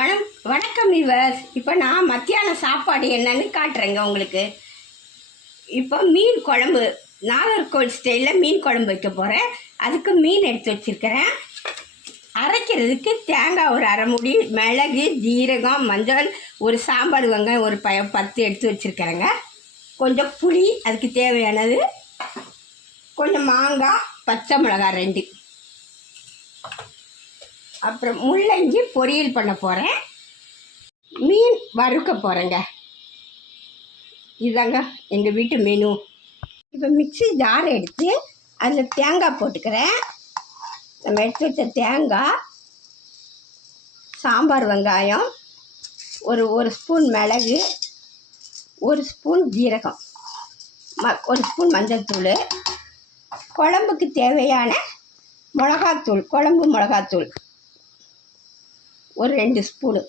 வணம் வணக்கம் இவர் இப்போ நான் மத்தியான சாப்பாடு என்னன்னு காட்டுறேங்க உங்களுக்கு. இப்போ மீன் குழம்பு நாகர்கோவில் ஸ்டைலில் மீன் குழம்பு வைக்க போகிறேன் அதுக்கு மீன் எடுத்து வச்சுருக்கிறேன். அரைக்கிறதுக்கு தேங்காய் ஒரு அரை முடி மிளகு ஜீரகம் மஞ்சள் ஒரு சாம்பார் வெங்காயம் ஒரு ப பத்து எடுத்து வச்சுருக்கிறேங்க. கொஞ்சம் புளி அதுக்கு தேவையானது. கொஞ்சம் மாங்காய் பச்சை மிளகாய் ரெண்டு. அப்புறம் முள்ளங்கி பொரியல் பண்ண போகிறேன் மீன் வறுக்க போகிறேங்க இதாங்க எங்கள் வீட்டு மெனு இப்போ மிக்ஸி ஜார் எடுத்து அதில் தேங்காய் போட்டுக்கிறேன். நம்ம எடுத்து வச்ச தேங்காய் சாம்பார் வெங்காயம் ஒரு ஒரு ஸ்பூன் மிளகு ஒரு ஸ்பூன் ஜீரகம் ம ஒரு ஸ்பூன் மஞ்சள் தூள் குழம்புக்கு தேவையான மிளகாத்தூள் குழம்பு மிளகாத்தூள். ஒரு ரெண்டு ஸ்பூனு.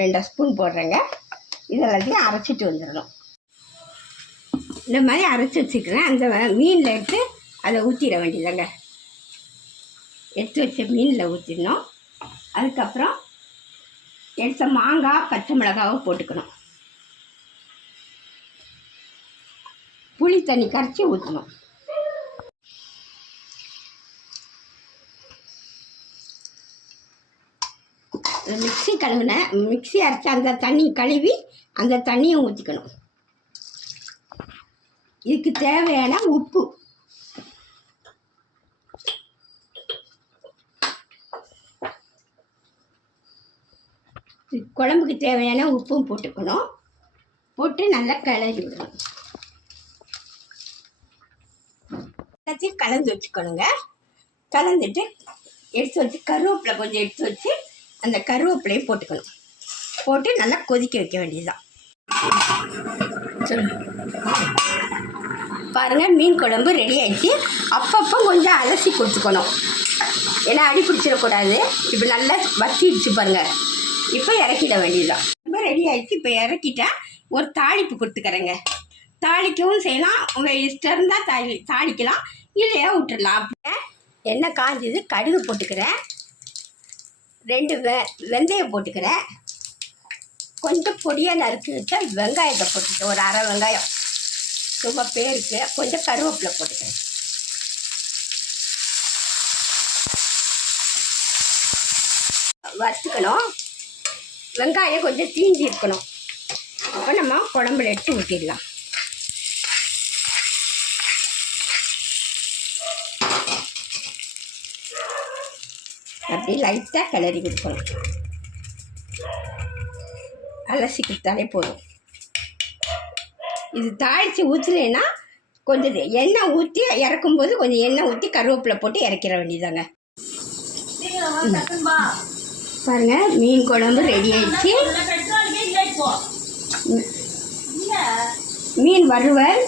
ரெண்டு ஸ்பூன் போடுறேங்க. இதெல்லாத்தையும் அரைச்சிட்டு வந்துடணும். இந்த மாதிரி அரைச்சி வச்சுக்கிறேன். அந்த மீனில் எடுத்து அதை ஊற்றிட வேண்டியதாங்க எடுத்து வச்ச மீனில் ஊற்றிடணும் அதுக்கப்புறம் எடுத்த மாங்காய் பச்சை மிளகாவை போட்டுக்கணும். புளி தண்ணி கரைச்சி ஊற்றணும் மிக்ஸி கழுவினேன் மிக்ஸி அரைச்சி அந்த தண்ணி கழுவி அந்த தண்ணியை ஊற்றிக்கணும் இதுக்கு தேவையான உப்பு. குழம்புக்கு தேவையான உப்பும் போட்டுக்கணும். போட்டு நல்லா கிளறி விடணும். எல்லாத்தையும் கலந்து வச்சுக்கணுங்க. கலந்துட்டு எடுத்து வச்சு கருவேப்பிலை கொஞ்சம் எடுத்து வச்சு அந்த கருவேப்பிலையும் போட்டுக்கணும். போட்டு நல்லா கொதிக்க வைக்க வேண்டியதுதான். சொல்லுங்க. பாருங்கள் மீன் குழம்பு ரெடி ஆகிடுச்சு அப்பப்போ கொஞ்சம் அலசி கொடுத்துக்கணும். ஏன்னா அடி பிடிச்சிடக்கூடாது. இப்போ நல்லா வத்திடுச்சு பாருங்கள் இப்போ இறக்கிட வேண்டியதுதான். ரொம்ப ரெடி ஆகிடுச்சு இப்போ இறக்கிட்டா ஒரு தாளிப்பு கொடுத்துக்கிறேங்க. தாளிக்கவும் செய்யலாம். உங்கள் இஷ்டம் இருந்தால் தாளி தாளிக்கலாம். இல்லையா விட்டுடலாம் அப்படியே எண்ணெய் காஞ்சது கடுகு போட்டுக்கிறேன். ரெண்டு வெ வெந்தயம் போட்டுக்கிறேன். கொஞ்சம் பொடியாக நறுக்கி வச்சா வெங்காயத்தை போட்டுக்கிறேன். ஒரு அரை வெங்காயம். ரொம்ப பேருக்கு. கொஞ்சம் கருவேப்பிலை போட்டுக்கிறேன். வறுத்துக்கணும். வெங்காயம் கொஞ்சம் தீஞ்சி இருக்கணும் அப்போ நம்ம குழம்புல எடுத்து ஊற்றிடலாம் அப்படி லைட்டாக கிளறி கொடுக்கணும். அலசி கொடுத்தாலே போதும். இது தாளித்து ஊற்றுலேன்னா கொஞ்சம் எண்ணெய் ஊற்றி இறக்கும்போது கொஞ்சம் எண்ணெய் ஊற்றி கருவேப்பிலை போட்டு இறக்கிற வேண்டியதாங்க பாருங்கள் மீன் குழம்பு ரெடி ஆயிடுச்சு. மீன் வறுவல்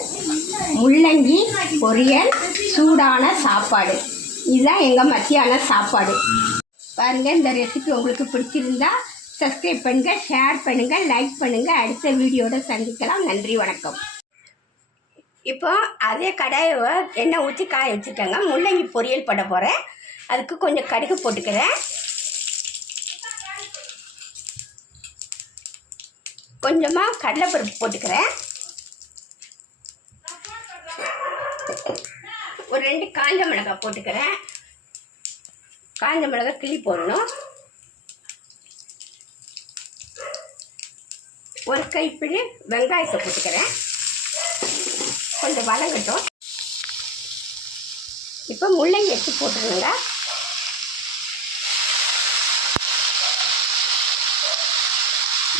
முள்ளங்கி பொரியல் சூடான சாப்பாடு. இதுதான் எங்கள் மத்தியான சாப்பாடு. பாருங்கள் இந்த ரெசிபி உங்களுக்கு பிடிச்சிருந்தா சப்ஸ்கிரைப் பண்ணுங்கள் ஷேர் பண்ணுங்கள் லைக் பண்ணுங்கள் அடுத்த வீடியோட சந்திக்கலாம். நன்றி வணக்கம். இப்போ அதே கடாயை எண்ணெய் ஊற்றி காய வச்சுருக்கேங்க. முள்ளங்கி பொரியல் பண்ண போகிறேன் அதுக்கு கொஞ்சம் கடுகு போட்டுக்கிறேன். கொஞ்சமாக கடலைப்பருப்பு போட்டுக்கிறேன். ஒரு ரெண்டு காஞ்ச மிளகாய் போட்டுக்கிறேன். காஞ்ச மிளகா கிள்ளி போடணும். ஒரு கைப்பிடி வெங்காயத்தை போட்டுக்கிறேன். கொஞ்சம் வதங்கட்டும். இப்போ முள்ளங்கி எடுத்து போட்டுருங்க.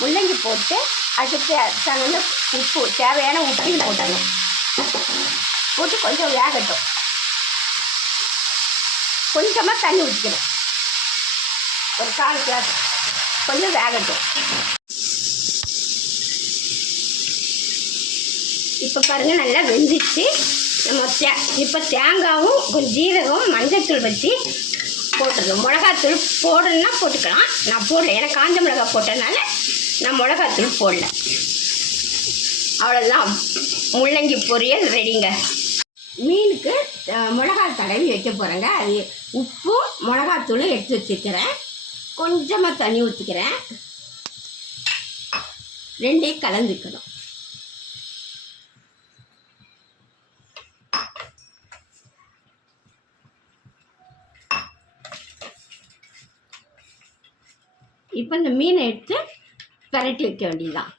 முள்ளங்கி போட்டு அதுக்கு தகுந்த உப்பு தேவையான உப்பையும் போட்டணும் போட்டு கொஞ்சம் வேகட்டும். கொஞ்சமாக தண்ணி ஊற்றிக்கணும் ஒரு கால் கிளாஸ் கொஞ்சம் வேகட்டும். இப்போ பாருங்கள் நல்லா வெந்துச்சு. நம்ம தே இப்போ தேங்காயும் கொஞ்சம் ஜீரகம் மஞ்சத்தூள் வச்சு போட்டுருக்கோம் மிளகாத்தூள் போடணுன்னா போட்டுக்கலாம். நான் போடல. ஏன்னா காஞ்ச மிளகாய் போட்டதுனால நான் மிளகாத்தூள் போடல. அவ்வளோதான் முள்ளங்கி பொரியல் ரெடிங்க மீனுக்கு மிளகாய் தடவி வைக்க போகிறேங்க அது உப்பும் மிளகாத்தூளும் எடுத்து வச்சுருக்கிறேன். கொஞ்சமாக தண்ணி ஊற்றிக்கிறேன் ரெண்டையும் கலந்துக்கணும். இப்போ இந்த மீனை எடுத்து பரட்டி வைக்க வேண்டியதுதான்.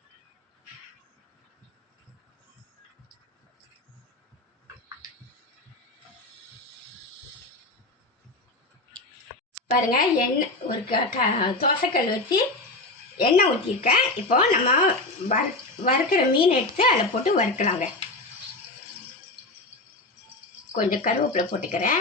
பாருங்க எண்ணெய் ஒரு க க தோசைக்கல் வச்சு எண்ணெய் ஊற்றிருக்கேன் இப்போ நம்ம வறு வறுக்கிற மீன் எடுத்து அதில் போட்டு வறுக்கலாங்க. கொஞ்சம் கருவேப்பிலை போட்டுக்கிறேன்.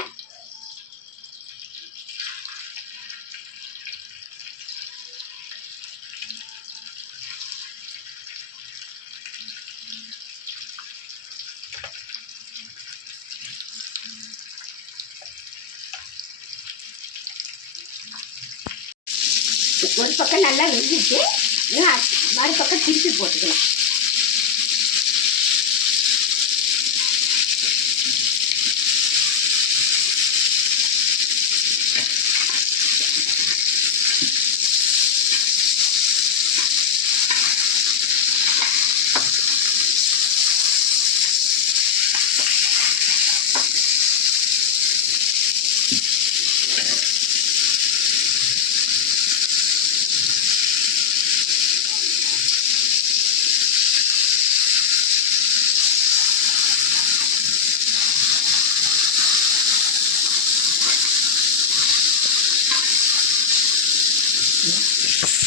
ஒரு பக்கம் நல்லா வெந்துச்சு மறுபக்கம் திருப்பி போட்டுக்கலாம். Né?